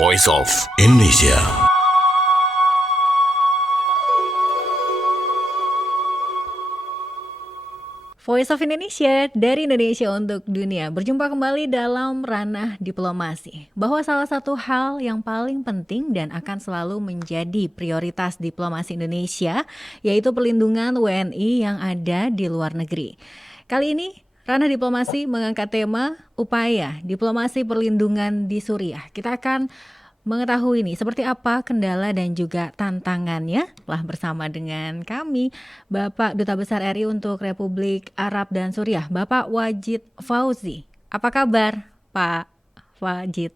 Voice of Indonesia. Voice of Indonesia dari Indonesia untuk dunia. Berjumpa kembali dalam ranah diplomasi. Bahwa salah satu hal yang paling penting dan akan selalu menjadi prioritas diplomasi Indonesia yaitu perlindungan WNI yang ada di luar negeri. Kali ini ranah diplomasi mengangkat tema upaya diplomasi perlindungan di Suriah. Kita akan mengetahui nih seperti apa kendala dan juga tantangannya telah bersama dengan kami Bapak Duta Besar RI untuk Republik Arab dan Suriah, Bapak Wajid Fauzi. Apa kabar Pak Wajid?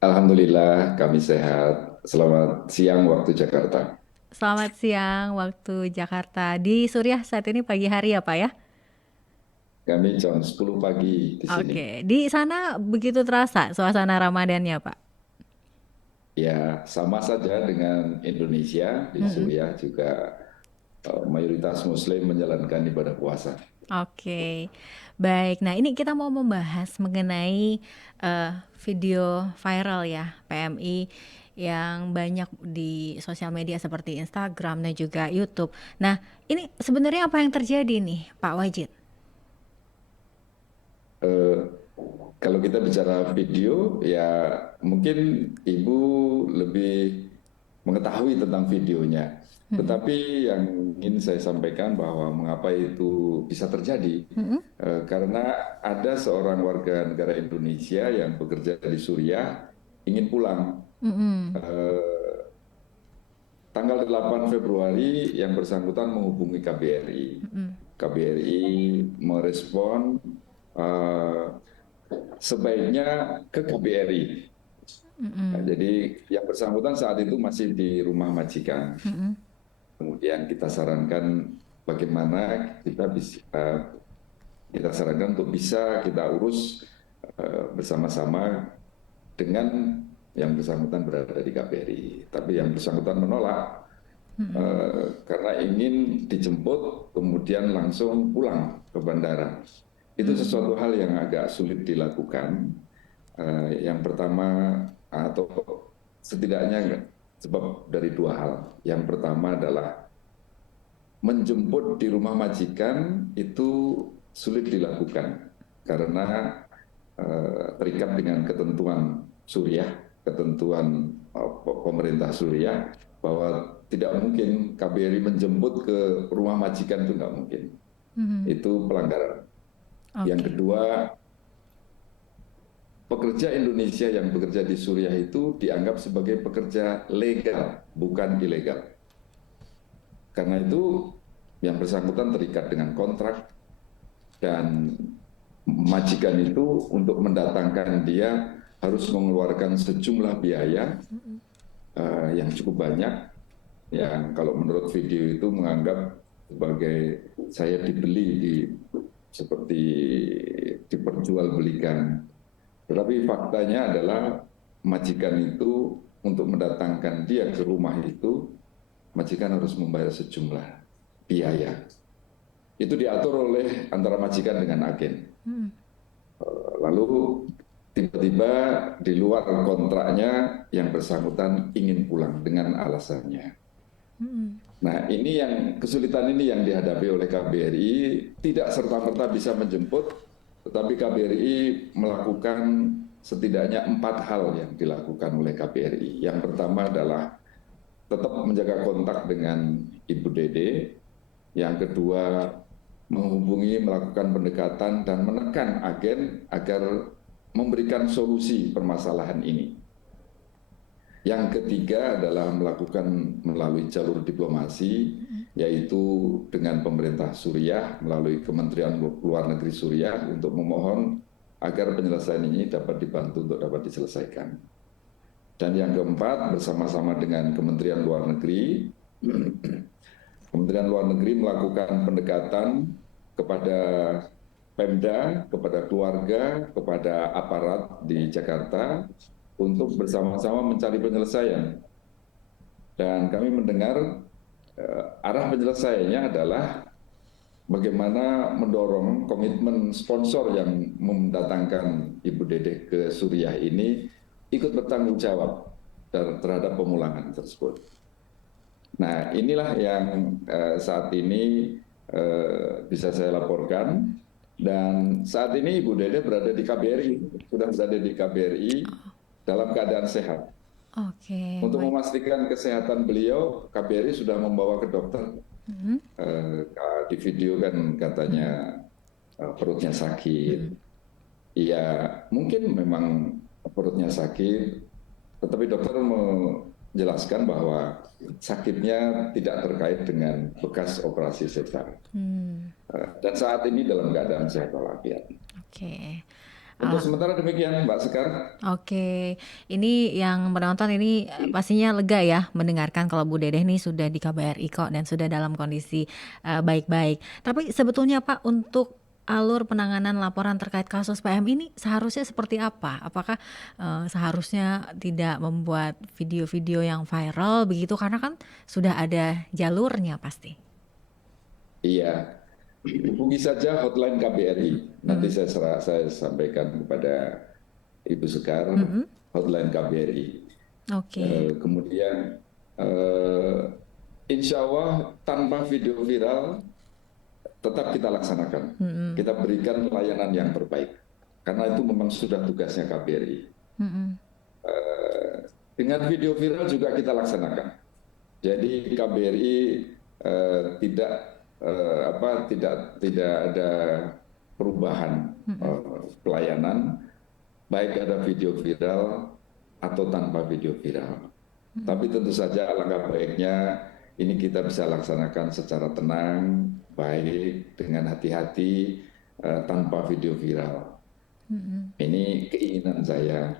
Alhamdulillah kami sehat. Selamat siang waktu Jakarta. Selamat siang waktu Jakarta. Di Suriah saat ini pagi hari ya Pak ya? Kami jam 10 pagi di sini. Oke, di sana begitu terasa suasana Ramadannya Pak? Ya, sama saja dengan Indonesia. Di Suriah juga mayoritas Muslim menjalankan ibadah puasa. Oke, baik. Nah, ini kita mau membahas mengenai video viral ya, PMI yang banyak di sosial media seperti Instagram dan juga YouTube. Nah, ini sebenarnya apa yang terjadi nih, Pak Wajid? Eh, Kalau kita bicara video, ya mungkin Ibu lebih mengetahui tentang videonya. Tetapi yang ingin saya sampaikan bahwa mengapa itu bisa terjadi, karena ada seorang warga negara Indonesia yang bekerja di Suriah ingin pulang. Eh, Tanggal 8 Februari yang bersangkutan menghubungi KBRI. KBRI merespon eh, sebaiknya ke KBRI. Nah, jadi yang bersangkutan saat itu masih di rumah majikan. Kemudian kita sarankan bagaimana kita sarankan untuk bisa kita urus bersama-sama dengan yang bersangkutan berada di KBRI. Tapi yang bersangkutan menolak karena ingin dijemput kemudian langsung pulang ke bandara. Itu sesuatu hal yang agak sulit dilakukan. Yang pertama atau setidaknya sebab dari dua hal. Yang pertama adalah menjemput di rumah majikan itu sulit dilakukan karena terikat dengan ketentuan Suriah, ketentuan pemerintah Suriah bahwa tidak mungkin KBRI menjemput ke rumah majikan, itu nggak mungkin. Itu pelanggaran. Yang kedua, pekerja Indonesia yang bekerja di Suriah itu dianggap sebagai pekerja legal, bukan ilegal. Karena itu yang bersangkutan terikat dengan kontrak dan majikan itu untuk mendatangkan dia harus mengeluarkan sejumlah biaya yang cukup banyak, yang kalau menurut video itu menganggap sebagai saya dibeli seperti diperjualbelikan. Tetapi faktanya adalah majikan itu untuk mendatangkan dia ke rumah itu, majikan harus membayar sejumlah biaya. Itu diatur oleh antara majikan dengan agen. Lalu tiba-tiba di luar kontraknya yang bersangkutan ingin pulang dengan alasannya. Nah, ini yang kesulitan ini yang dihadapi oleh KBRI, tidak serta-merta bisa menjemput, tetapi KBRI melakukan setidaknya 4 hal yang dilakukan oleh KBRI. Yang pertama adalah tetap menjaga kontak dengan Ibu Dede. Yang kedua, menghubungi, melakukan pendekatan dan menekan agen agar memberikan solusi permasalahan ini. Yang ketiga adalah melakukan melalui jalur diplomasi, yaitu dengan pemerintah Suriah melalui Kementerian Luar Negeri Suriah untuk memohon agar penyelesaian ini dapat dibantu untuk dapat diselesaikan. Dan yang keempat, bersama-sama dengan Kementerian Luar Negeri, Kementerian Luar Negeri melakukan pendekatan kepada Pemda, kepada keluarga, kepada aparat di Jakarta untuk bersama-sama mencari penyelesaian. Dan kami mendengar arah penyelesaiannya adalah bagaimana mendorong komitmen sponsor yang mendatangkan Ibu Dedeh ke Suriah ini ikut bertanggung jawab terhadap pemulangan tersebut. Nah, inilah yang saat ini bisa saya laporkan. Dan saat ini Ibu Dede berada di KBRI, sudah berada di KBRI dalam keadaan sehat. Oke, Untuk baik. memastikan kesehatan beliau, KBRI sudah membawa ke dokter. Mhm. Di video kan katanya perutnya sakit. Iya, mungkin memang perutnya sakit, tetapi dokter menjelaskan bahwa sakitnya tidak terkait dengan bekas operasi sesar. Hmm, Dan saat ini dalam keadaan sehat walafiat. oke. Untuk sementara demikian, Mbak Sekar. Oke, ini yang menonton ini pastinya lega ya mendengarkan kalau Bu Dedeh nih sudah di KBRI kok dan sudah dalam kondisi baik-baik. Tapi sebetulnya Pak, untuk alur penanganan laporan terkait kasus PM ini seharusnya seperti apa? Apakah seharusnya tidak membuat video-video yang viral begitu karena kan sudah ada jalurnya pasti. Iya, hubungi saja hotline KBRI. Nanti saya sampaikan kepada Ibu Sekar, hotline KBRI. Oke. Kemudian insya Allah tanpa video viral tetap kita laksanakan. Kita berikan pelayanan yang terbaik. Karena itu memang sudah tugasnya KBRI. Dengan video viral juga kita laksanakan. Jadi KBRI tidak tidak ada perubahan pelayanan, baik ada video viral atau tanpa video viral. Tapi tentu saja alangkah baiknya ini kita bisa laksanakan secara tenang, baik, dengan hati-hati, tanpa video viral. Ini keinginan saya,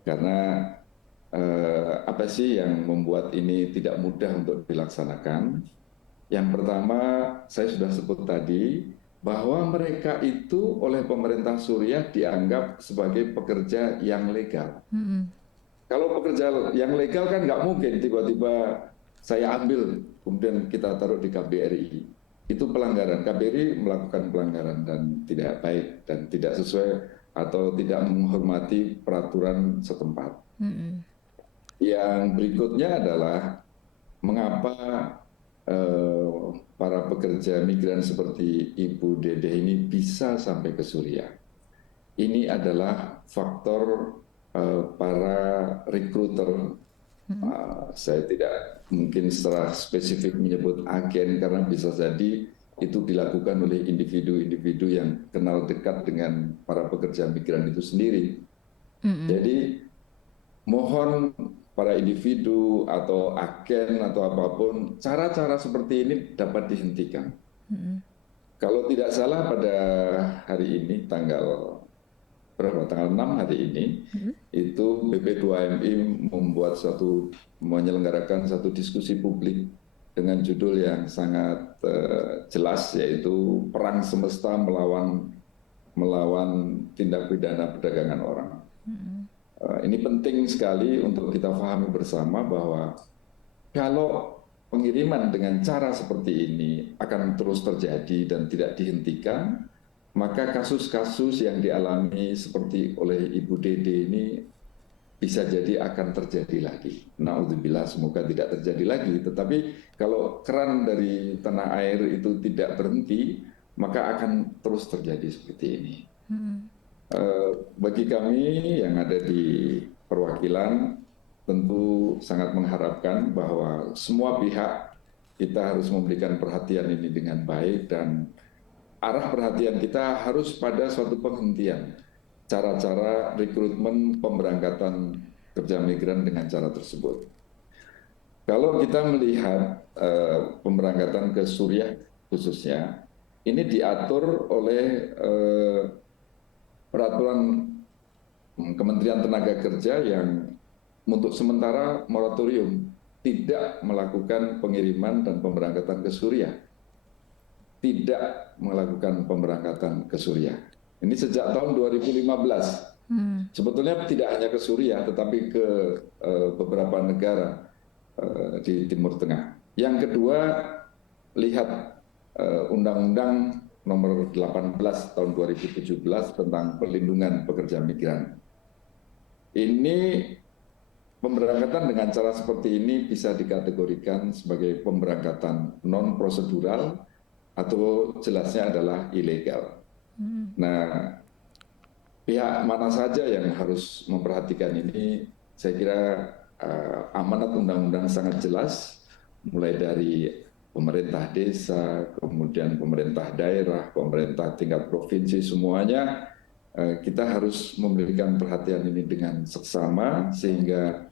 karena apa sih yang membuat ini tidak mudah untuk dilaksanakan? Yang pertama, saya sudah sebut tadi, bahwa mereka itu oleh pemerintah Suriah dianggap sebagai pekerja yang legal. Kalau pekerja yang legal kan nggak mungkin tiba-tiba saya ambil, kemudian kita taruh di KBRI. Itu pelanggaran. KBRI melakukan pelanggaran dan tidak baik dan tidak sesuai atau tidak menghormati peraturan setempat. Yang berikutnya adalah mengapa para pekerja migran seperti Ibu Dede ini bisa sampai ke Suriah. Ini adalah faktor para rekruter. Saya tidak mungkin secara spesifik menyebut agen karena bisa jadi itu dilakukan oleh individu-individu yang kenal dekat dengan para pekerja migran itu sendiri. Jadi mohon para individu atau agen atau apapun, cara-cara seperti ini dapat dihentikan. Kalau tidak salah pada hari ini tanggal 6 hari ini, itu BP2MI menyelenggarakan satu diskusi publik dengan judul yang sangat jelas, yaitu Perang Semesta melawan tindak pidana perdagangan orang. Ini penting sekali untuk kita pahami bersama bahwa kalau pengiriman dengan cara seperti ini akan terus terjadi dan tidak dihentikan, maka kasus-kasus yang dialami seperti oleh Ibu Dede ini bisa jadi akan terjadi lagi. Na'udzubillah, semoga tidak terjadi lagi. Tetapi kalau keran dari tanah air itu tidak berhenti, maka akan terus terjadi seperti ini. Bagi kami yang ada di perwakilan, tentu sangat mengharapkan bahwa semua pihak kita harus memberikan perhatian ini dengan baik, dan arah perhatian kita harus pada suatu penghentian cara-cara rekrutmen pemberangkatan kerja migran dengan cara tersebut. Kalau kita melihat pemberangkatan ke Suriah khususnya, ini diatur oleh peraturan Kementerian Tenaga Kerja yang untuk sementara moratorium tidak melakukan pengiriman dan pemberangkatan ke Suriah. Tidak melakukan pemberangkatan ke Suriah. Ini sejak tahun 2015. Sebetulnya tidak hanya ke Suriah, tetapi ke beberapa negara di Timur Tengah. Yang kedua, lihat Undang-Undang Nomor 18 tahun 2017 tentang perlindungan pekerja migran. Ini pemberangkatan dengan cara seperti ini bisa dikategorikan sebagai pemberangkatan non prosedural atau jelasnya adalah ilegal. Nah, pihak mana saja yang harus memperhatikan ini? Saya kira amanat undang-undang sangat jelas, mulai dari pemerintah desa, kemudian pemerintah daerah, pemerintah tingkat provinsi, semuanya kita harus memberikan perhatian ini dengan seksama sehingga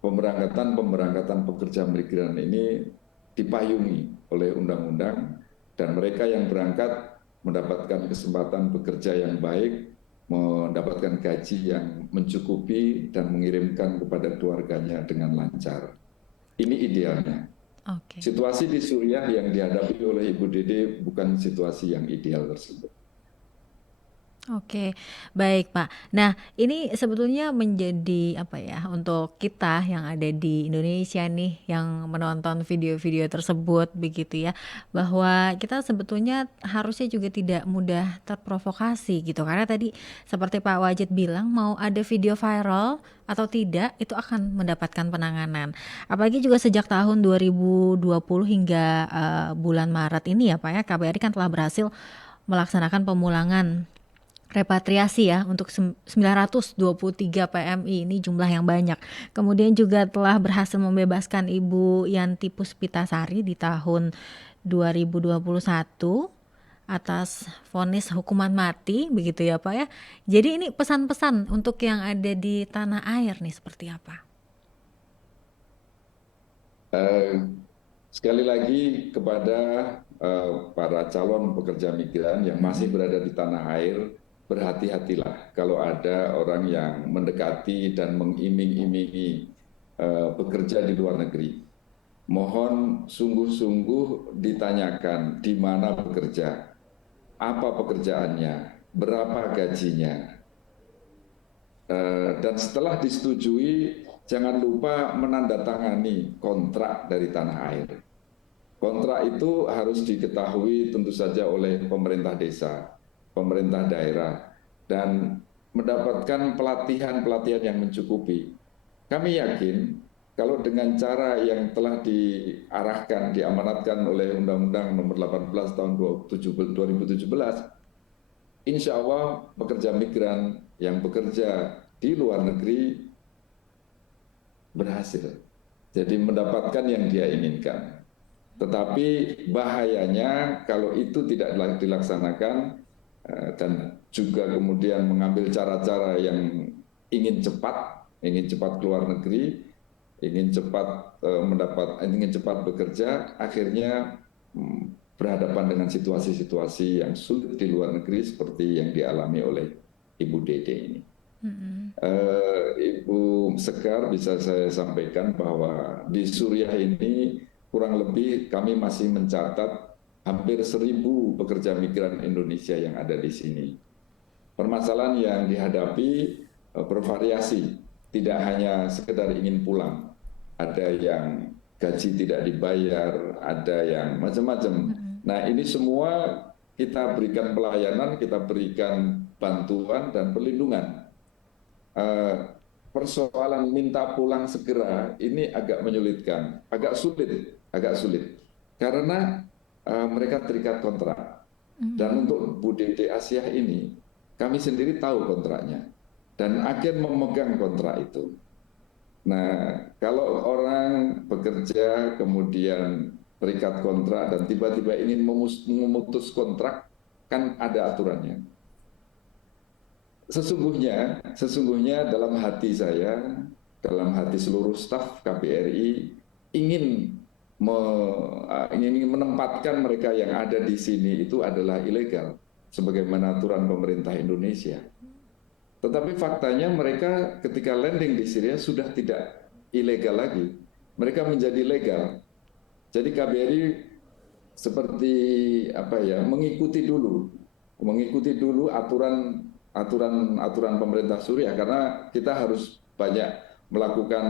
pemberangkatan pekerja migran ini dipayungi oleh undang-undang dan mereka yang berangkat mendapatkan kesempatan bekerja yang baik, mendapatkan gaji yang mencukupi dan mengirimkan kepada keluarganya dengan lancar. Ini idealnya. Oke. Situasi di Suriah yang dihadapi oleh Ibu Dede bukan situasi yang ideal tersebut. Oke, baik Pak. Nah, ini sebetulnya menjadi apa ya, untuk kita yang ada di Indonesia nih, yang menonton video-video tersebut begitu ya, bahwa kita sebetulnya harusnya juga tidak mudah terprovokasi gitu. Karena tadi seperti Pak Wajid bilang, mau ada video viral atau tidak, itu akan mendapatkan penanganan. Apalagi juga sejak tahun 2020 hingga bulan Maret ini ya Pak ya, KBRI kan telah berhasil melaksanakan pemulangan repatriasi ya untuk 923 PMI, ini jumlah yang banyak. Kemudian juga telah berhasil membebaskan Ibu Yanti Puspitasari di tahun 2021 atas vonis hukuman mati begitu ya Pak ya. Jadi ini pesan-pesan untuk yang ada di tanah air nih seperti apa? Sekali lagi kepada para calon pekerja migran yang masih berada di tanah air, berhati-hatilah kalau ada orang yang mendekati dan mengiming-imingi bekerja di luar negeri. Mohon sungguh-sungguh ditanyakan di mana bekerja, apa pekerjaannya, berapa gajinya, dan setelah disetujui jangan lupa menandatangani kontrak dari tanah air. Kontrak itu harus diketahui tentu saja oleh pemerintah desa, pemerintah daerah, dan mendapatkan pelatihan-pelatihan yang mencukupi. Kami yakin kalau dengan cara yang telah diarahkan, diamanatkan oleh Undang-Undang Nomor 18 Tahun 2017, insya Allah pekerja migran yang bekerja di luar negeri berhasil. Jadi mendapatkan yang dia inginkan. Tetapi bahayanya kalau itu tidak dilaksanakan dan juga kemudian mengambil cara-cara yang ingin cepat keluar negeri, ingin cepat bekerja, akhirnya berhadapan dengan situasi-situasi yang sulit di luar negeri seperti yang dialami oleh Ibu Dede ini. Ibu Sekar, bisa saya sampaikan bahwa di Suriah ini kurang lebih kami masih mencatat hampir 1.000 pekerja migran Indonesia yang ada di sini. Permasalahan yang dihadapi bervariasi, tidak hanya sekedar ingin pulang, ada yang gaji tidak dibayar, ada yang macam-macam. Nah, ini semua kita berikan pelayanan, kita berikan bantuan dan perlindungan. Persoalan minta pulang segera ini agak menyulitkan, agak sulit, karena mereka terikat kontrak. Dan untuk Bu Dede Asyah ini, kami sendiri tahu kontraknya, dan agen memegang kontrak itu. Nah, kalau orang bekerja kemudian terikat kontrak dan tiba-tiba ingin memutus kontrak, kan ada aturannya. Sesungguhnya dalam hati saya, dalam hati seluruh staf KBRI ingin menempatkan mereka yang ada di sini itu adalah ilegal, sebagaimana aturan pemerintah Indonesia. Tetapi faktanya mereka ketika landing di Syria sudah tidak ilegal lagi, mereka menjadi legal. Jadi KBRI seperti mengikuti dulu aturan pemerintah Suriah, karena kita harus banyak melakukan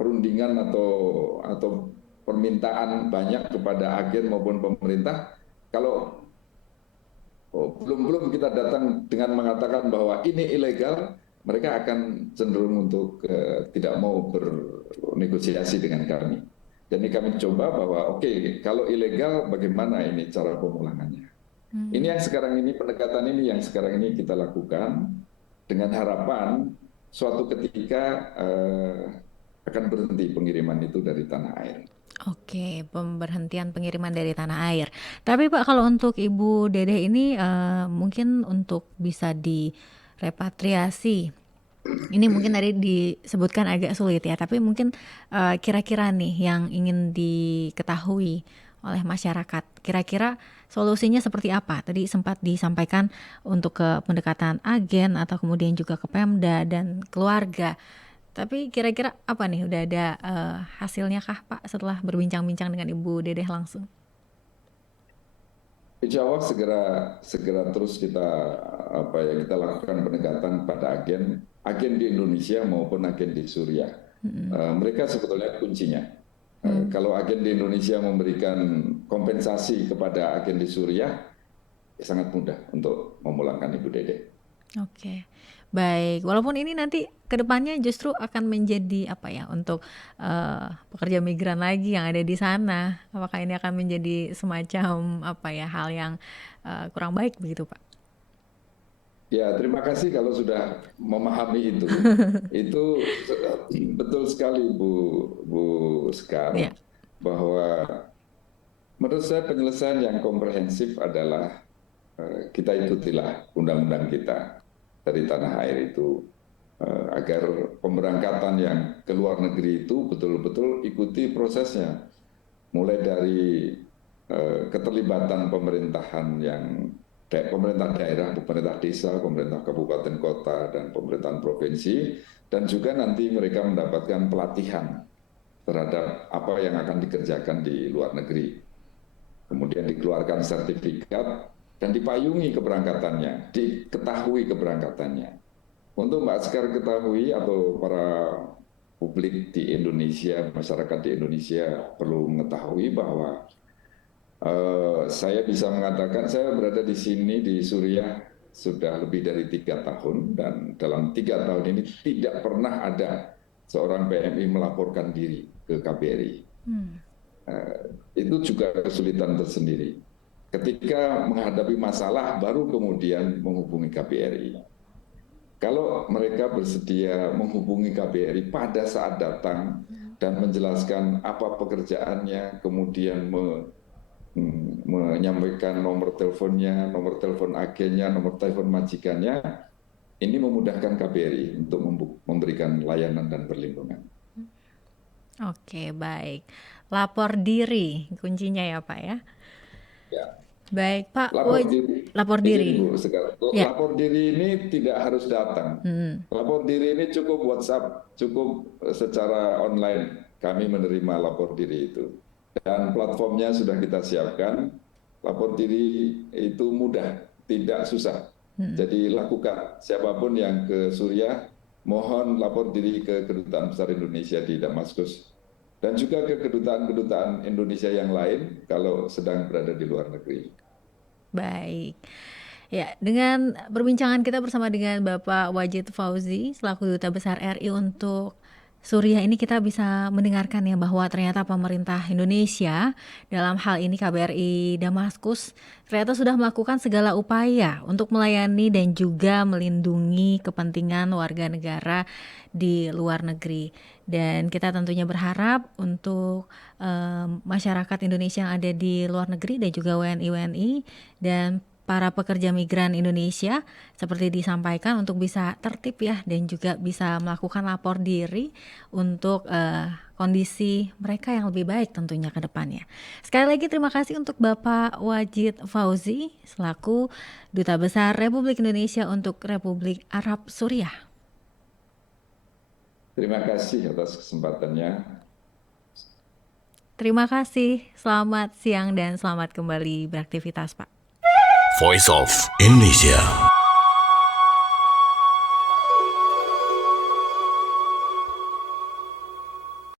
perundingan atau permintaan banyak kepada agen maupun pemerintah. Kalau belum kita datang dengan mengatakan bahwa ini ilegal, mereka akan cenderung untuk tidak mau bernegosiasi dengan kami. Jadi kami coba bahwa oke, kalau ilegal bagaimana ini cara pemulangannya. Ini yang sekarang ini, pendekatan ini yang sekarang ini kita lakukan dengan harapan suatu ketika akan berhenti pengiriman itu dari tanah air. Oke, pemberhentian pengiriman dari tanah air. Tapi Pak, kalau untuk Ibu Dedeh ini mungkin untuk bisa direpatriasi, ini mungkin tadi disebutkan agak sulit ya, tapi mungkin kira-kira nih yang ingin diketahui oleh masyarakat, kira-kira solusinya seperti apa? Tadi sempat disampaikan untuk ke pendekatan agen atau kemudian juga ke Pemda dan keluarga. Tapi kira-kira apa nih, udah ada hasilnya kah Pak setelah berbincang-bincang dengan Ibu Dedeh langsung? Insya Allah segera terus kita kita lakukan pendekatan pada agen di Indonesia maupun agen di Suriah. Mereka sebetulnya kuncinya. Kalau agen di Indonesia memberikan kompensasi kepada agen di Suriah, ya sangat mudah untuk memulangkan Ibu Dede. Oke, baik. Walaupun ini nanti kedepannya justru akan menjadi apa ya untuk pekerja migran lagi yang ada di sana. Apakah ini akan menjadi semacam apa ya hal yang kurang baik begitu Pak? Ya, terima kasih kalau sudah memahami itu. Itu betul sekali Bu Sekar, Ya. bahwa menurut saya penyelesaian yang komprehensif adalah kita ikutilah undang-undang kita dari tanah air itu, agar pemberangkatan yang ke luar negeri itu betul-betul ikuti prosesnya, mulai dari keterlibatan pemerintahan yang pemerintah daerah, pemerintah desa, pemerintah kabupaten kota, dan pemerintahan provinsi, dan juga nanti mereka mendapatkan pelatihan terhadap apa yang akan dikerjakan di luar negeri. Kemudian dikeluarkan sertifikat dan dipayungi keberangkatannya, diketahui keberangkatannya. Untuk Mbak Sekar ketahui atau para publik di Indonesia, masyarakat di Indonesia perlu mengetahui bahwa saya bisa mengatakan saya berada di sini di Suriah sudah lebih dari 3 tahun, dan dalam 3 tahun ini tidak pernah ada seorang PMI melaporkan diri ke KBRI. Itu juga kesulitan tersendiri. Ketika menghadapi masalah baru kemudian menghubungi KBRI. Kalau mereka bersedia menghubungi KBRI pada saat datang dan menjelaskan apa pekerjaannya, kemudian menyampaikan nomor teleponnya, nomor telepon agennya, nomor telepon majikannya, ini memudahkan KBRI untuk memberikan layanan dan perlindungan. Oke, baik. Lapor diri kuncinya ya Pak ya. Ya. Baik Pak. Lapor diri. Bu, Ya. lapor diri ini tidak harus datang. Lapor diri ini cukup WhatsApp, cukup secara online. Kami menerima lapor diri itu. Dan platformnya sudah kita siapkan. Lapor diri itu mudah, tidak susah. Jadi lakukan. Siapapun yang ke Suriah, mohon lapor diri ke Kedutaan Besar Indonesia di Damaskus. Dan juga ke kedutaan-kedutaan Indonesia yang lain kalau sedang berada di luar negeri. Baik. Ya, dengan perbincangan kita bersama dengan Bapak Wajid Fauzi selaku Duta Besar RI untuk Suriah ini, kita bisa mendengarkan ya bahwa ternyata pemerintah Indonesia dalam hal ini KBRI Damaskus ternyata sudah melakukan segala upaya untuk melayani dan juga melindungi kepentingan warga negara di luar negeri. Dan kita tentunya berharap untuk masyarakat Indonesia yang ada di luar negeri dan juga WNI dan para pekerja migran Indonesia seperti disampaikan untuk bisa tertib ya, dan juga bisa melakukan lapor diri untuk kondisi mereka yang lebih baik tentunya ke depannya. Sekali lagi terima kasih untuk Bapak Wajid Fauzi selaku Duta Besar Republik Indonesia untuk Republik Arab Suriah. Terima kasih atas kesempatannya. Terima kasih, selamat siang dan selamat kembali beraktivitas Pak. Voice of Indonesia.